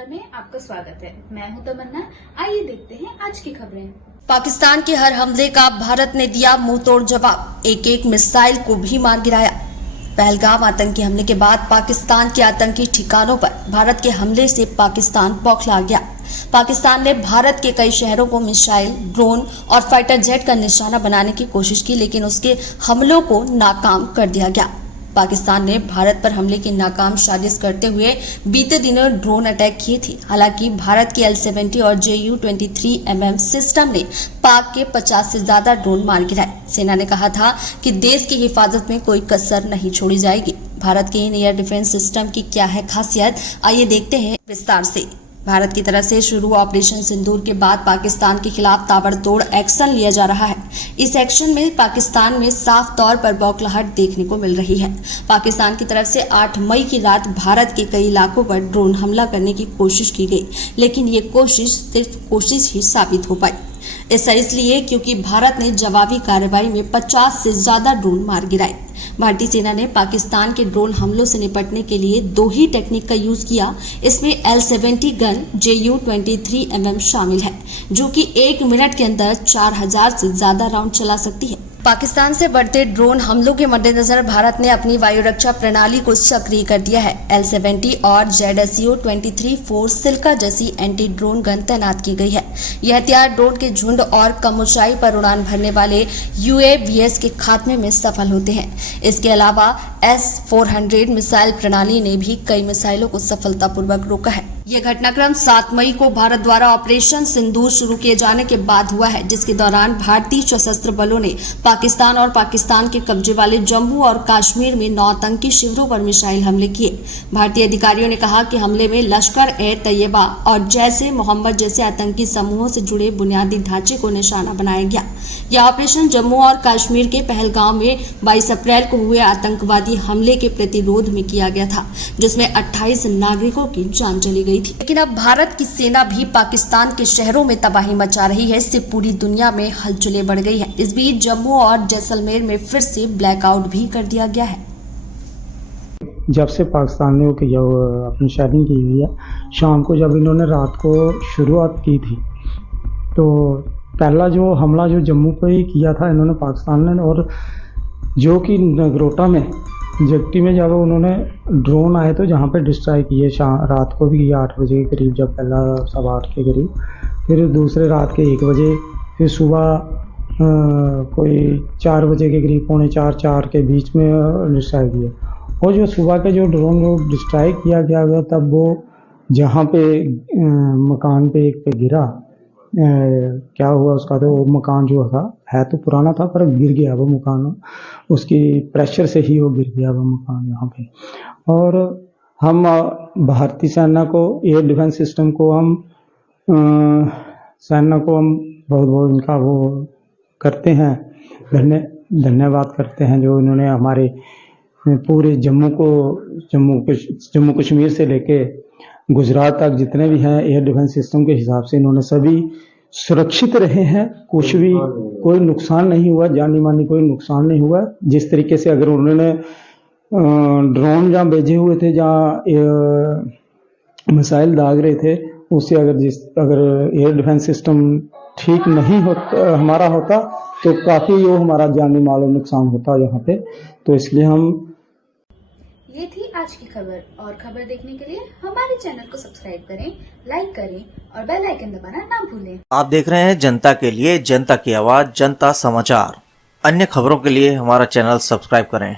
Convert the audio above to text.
समाचार में आपका स्वागत है। मैं हूं तमन्ना। आइए देखते हैं आज की खबरें। पाकिस्तान के हर हमले का भारत ने दिया मुंहतोड़ जवाब, एक मिसाइल को भी मार गिराया। पहलगाम आतंकी हमले के बाद पाकिस्तान के आतंकी ठिकानों पर भारत के हमले से पाकिस्तान बौखला गया। पाकिस्तान ने भारत के कई शहरों को मिसाइल, ड्रोन और फाइटर जेट का निशाना बनाने की कोशिश की, लेकिन उसके हमलों को नाकाम कर दिया गया। पाकिस्तान ने भारत पर हमले की नाकाम साजिश करते हुए बीते दिनों ड्रोन अटैक किए थे। हालांकि भारत के L-70 और Ju-23mm सिस्टम ने पाक के 50 से ज्यादा ड्रोन मार गिराए। सेना ने कहा था कि देश की हिफाजत में कोई कसर नहीं छोड़ी जाएगी। भारत के इन एयर डिफेंस सिस्टम की क्या है खासियत, आइए देखते हैं विस्तार से। भारत की तरफ से शुरू ऑपरेशन सिंदूर के बाद पाकिस्तान के खिलाफ ताबड़तोड़ एक्शन लिया जा रहा है। इस एक्शन में पाकिस्तान में साफ तौर पर बौखलाहट देखने को मिल रही है। पाकिस्तान की तरफ से 8 मई की रात भारत के कई इलाकों पर ड्रोन हमला करने की कोशिश की गई, लेकिन ये कोशिश सिर्फ कोशिश ही साबित हो पाई। ऐसा इसलिए क्योंकि भारत ने जवाबी कार्रवाई में 50 से ज्यादा ड्रोन मार गिराए। भारतीय सेना ने पाकिस्तान के ड्रोन हमलों से निपटने के लिए 2 ही टेक्निक का यूज किया। इसमें L-70 गन, Ju-23mm शामिल है, जो कि 1 मिनट के अंदर 4000 से ज्यादा राउंड चला सकती है। पाकिस्तान से बढ़ते ड्रोन हमलों के मद्देनजर भारत ने अपनी वायु रक्षा प्रणाली को सक्रिय कर दिया है। L-70 और ZSU-23 फोर्स सिल्का जैसी एंटी ड्रोन गन तैनात की गई है। यह हथियार ड्रोन के झुंड और कम ऊंचाई पर उड़ान भरने वाले UAVs के खात्मे में सफल होते हैं। इसके अलावा S-400 मिसाइल प्रणाली ने भी कई मिसाइलों को सफलतापूर्वक रोका है। यह घटनाक्रम 7 मई को भारत द्वारा ऑपरेशन सिंदूर शुरू किए जाने के बाद हुआ है, जिसके दौरान भारतीय सशस्त्र बलों ने पाकिस्तान और पाकिस्तान के कब्जे वाले जम्मू और कश्मीर में 9 आतंकी शिविरों पर मिसाइल हमले किए। भारतीय अधिकारियों ने कहा कि हमले में लश्कर-ए-तैयबा और जैश-ए-मोहम्मद जैसे आतंकी समूहों से जुड़े बुनियादी ढांचे को निशाना बनाया गया। यह ऑपरेशन जम्मू और कश्मीर के पहलगाम में 22 अप्रैल को हुए आतंकवादी हमले के प्रतिरोध में किया गया था, जिसमें 28 नागरिकों की जान चली गई थी। लेकिन अब भारत की सेना भी पाकिस्तान के शहरों में तबाही मचा रही है। इससे पूरी दुनिया में हलचलें बढ़ गई हैं। इस बीच जम्मू और जैसलमेर में फिर से ब्लैकआउट भी कर दिया गया है। जब से पाकिस्तानियों की अपनी शेयरिंग की हुई है, शाम को जब इन्होंने रात को शुरुआत की थी, तो पहला जो हमला जो जम्मू पे ही किया था इन्होंने पाकिस्तान ने, और जो कि नगरोटा में जगटी में जब उन्होंने ड्रोन आए तो जहाँ पे डिस्ट्रॉय किए, रात को भी किया 8 बजे के करीब, जब पहला 8:15 के करीब, फिर दूसरे रात के 1 बजे, फिर सुबह कोई 4 बजे के करीब, 3:45-4 के बीच में डिस्ट्रॉय किए। और जो सुबह के जो ड्रोन जो डिस्ट्रॉय किया गया तब वो जहाँ पे मकान पे एक पे गिरा, क्या हुआ उसका, तो वो मकान जो था है तो पुराना था पर गिर गया वो मकान, उसकी प्रेशर से ही वो गिर गया वो मकान यहाँ पे। और हम भारतीय सेना को, एयर डिफेंस सिस्टम को, हम सेना को हम बहुत इनका वो करते हैं, धन्यवाद करते हैं, जो इन्होंने हमारे पूरे जम्मू कश्मीर से लेके गुजरात तक जितने भी हैं एयर डिफेंस सिस्टम के हिसाब से इन्होंने सभी सुरक्षित रहे हैं। कुछ भी कोई नुकसान नहीं हुआ, जानी मानी कोई नुकसान नहीं हुआ। जिस तरीके से अगर उन्होंने ड्रोन जहाँ भेजे हुए थे, जहाँ मिसाइल दाग रहे थे, उससे अगर एयर डिफेंस सिस्टम ठीक नहीं होता हमारा होता तो काफ़ी वो हमारा जानी माल नुकसान होता यहाँ पे। तो इसलिए हम, ये थी आज की खबर। और खबर देखने के लिए हमारे चैनल को सब्सक्राइब करें, लाइक करें और बेल आइकन दबाना ना भूलें। आप देख रहे हैं जनता के लिए, जनता की आवाज, जनता समाचार। अन्य खबरों के लिए हमारा चैनल सब्सक्राइब करें।